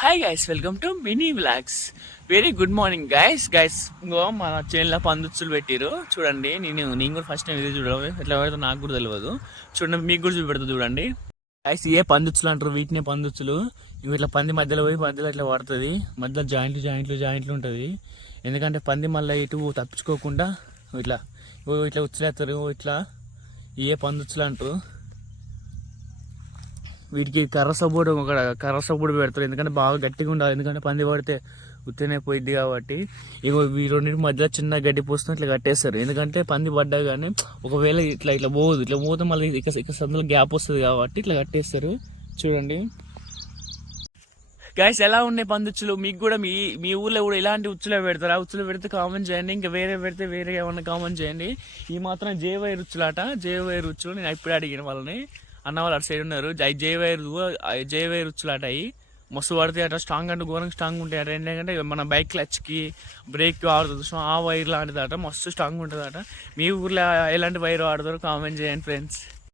Hi guys, welcome to mini vlogs. Very good morning guys ఇంకో మన చేనులో పందుచ్చులు పెట్టిరు చూడండి. నేను కూడా ఫస్ట్ టైం ఇది చూడడం, ఎట్లా పెడతా నాకు కూడా తెలియదు. చూడండి, మీకు కూడా చూపెడతా చూడండి గైస్. ఏ పందుచ్చులు అంటారు వీటినే పందుచ్చులు. ఇవి ఇట్లా పంది మధ్యలో పోయి మధ్యలో ఇట్లా పడుతుంది, మధ్యలో జాయింట్లు ఉంటుంది. ఎందుకంటే పంది మళ్ళీ ఇటు తప్పించుకోకుండా ఇట్లా ఇట్లా ఉచ్చులేస్తారు. ఇట్లా ఏ పందుచ్చులు అంటారు. వీటికి కర్ర సపోర్ట్ పెడతారు, ఎందుకంటే బాగా గట్టిగా ఉండాలి. ఎందుకంటే పంది పడితే ఉత్తనే పోయిద్ది కాబట్టి. ఇగో ఈ రెండింటి మధ్యలో చిన్న గడ్డి పోస్తుంది, ఇట్లా కట్టేస్తారు. ఎందుకంటే పంది పడ్డా కానీ ఒకవేళ ఇట్లా పోదు, ఇట్లా పోతే మళ్ళీ ఇక సందులో గ్యాప్ వస్తుంది కాబట్టి ఇట్లా కట్టేస్తారు. చూడండి గైస్, ఎలా ఉన్నాయి పందుచ్చులు. మీకు కూడా మీ ఊర్లో కూడా ఇలాంటి ఉచ్చులే పెడతారు. ఆ ఉచ్చులు పెడితే కామెంట్ చేయండి. ఇంకా వేరే పెడితే వేరే ఏమన్నా కామెంట్ చేయండి. ఈ మాత్రం జేవైర్ ఉచ్చులు నేను ఇప్పుడే అడిగిన వాళ్ళని. అన్న వాళ్ళు అటు సైడ్ ఉన్నారు. జేవైర్ ఉచ్చులాట అవి మస్తు పడతాయి అట. స్ట్రాంగ్ అంటే ఘోరంగా స్ట్రాంగ్ ఉంటాయి అట. ఎందుకంటే మన బైక్ క్లచ్కి బ్రేక్ ఆడుతుంది, సో ఆ వైర్ లాంటిది అట, మస్తు స్ట్రాంగ్ ఉంటుంది అట. మీ ఊర్లో ఎలాంటి వైర్ ఆడతారో కామెంట్ చేయండి ఫ్రెండ్స్.